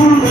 Yeah.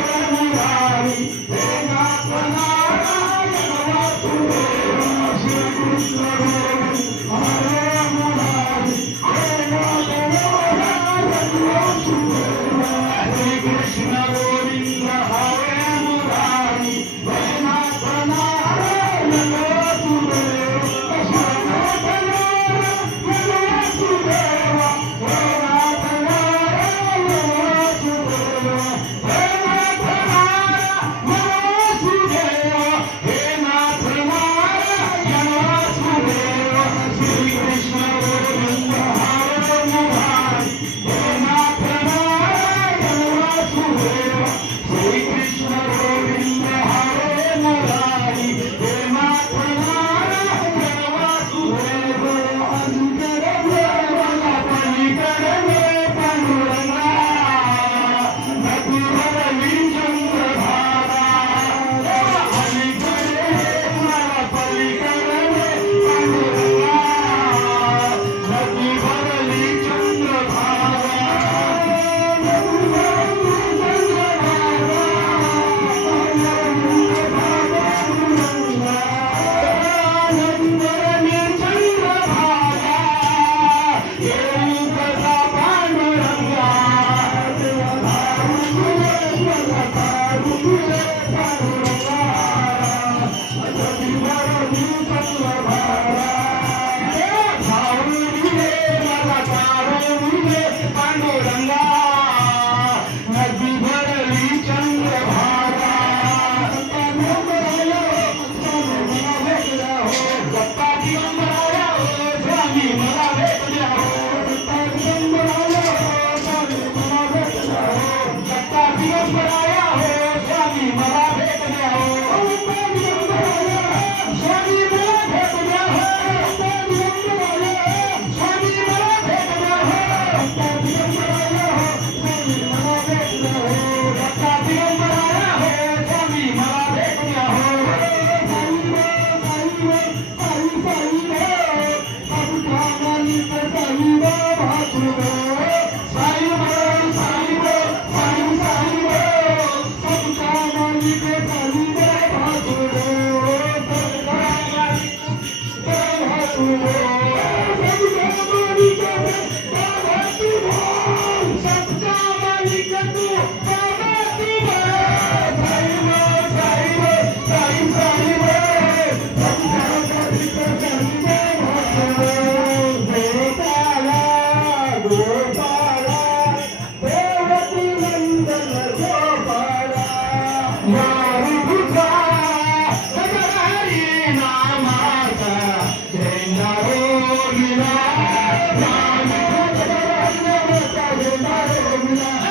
শোনাবো Thank you.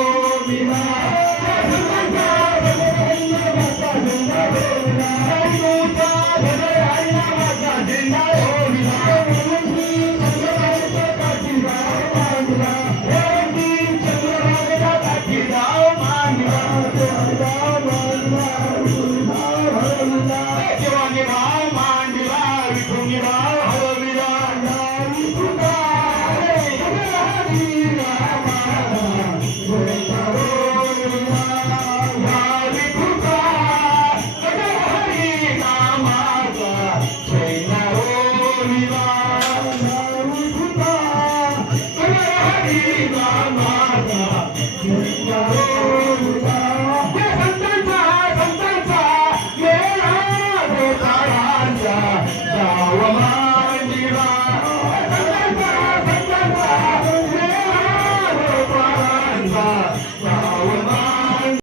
Mama.